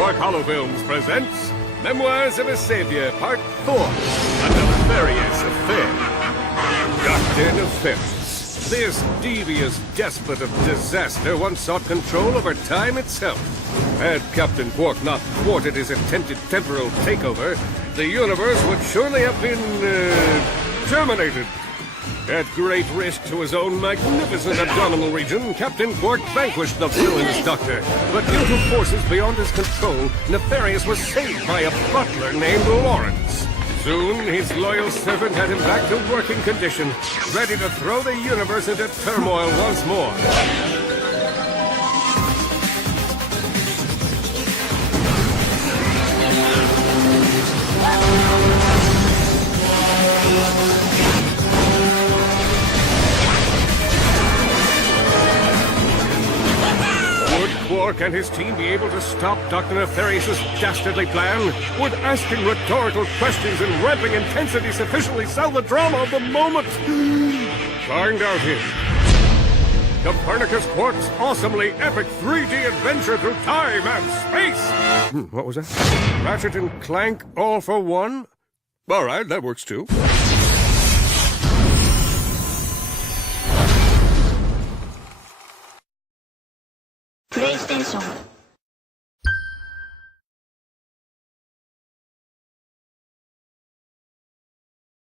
Qwark Holofilms presents Memoirs of a Savior, Part 4, A Nefarious Affair. Dr. Nefarious, this devious despot of disaster once sought control over time itself. Had Captain Qwark not thwarted his attempted temporal takeover, the universe would surely have been, terminated. At great risk to his own magnificent abdominal region, Captain Qwark vanquished the villainous Doctor. But due to forces beyond his control, Nefarious was saved by a butler named Lawrence. Soon, his loyal servant had him back to working condition, ready to throw the universe into turmoil once more. Qwark and his team be able to stop Dr. Nefarious' dastardly plan? Would asking rhetorical questions and ramping intensity sufficiently sell the drama of the moment? Find out here. Copernicus Qwark's awesomely epic 3D adventure through time and space! What was that? Ratchet and Clank all for one? Alright, that works too. PlayStation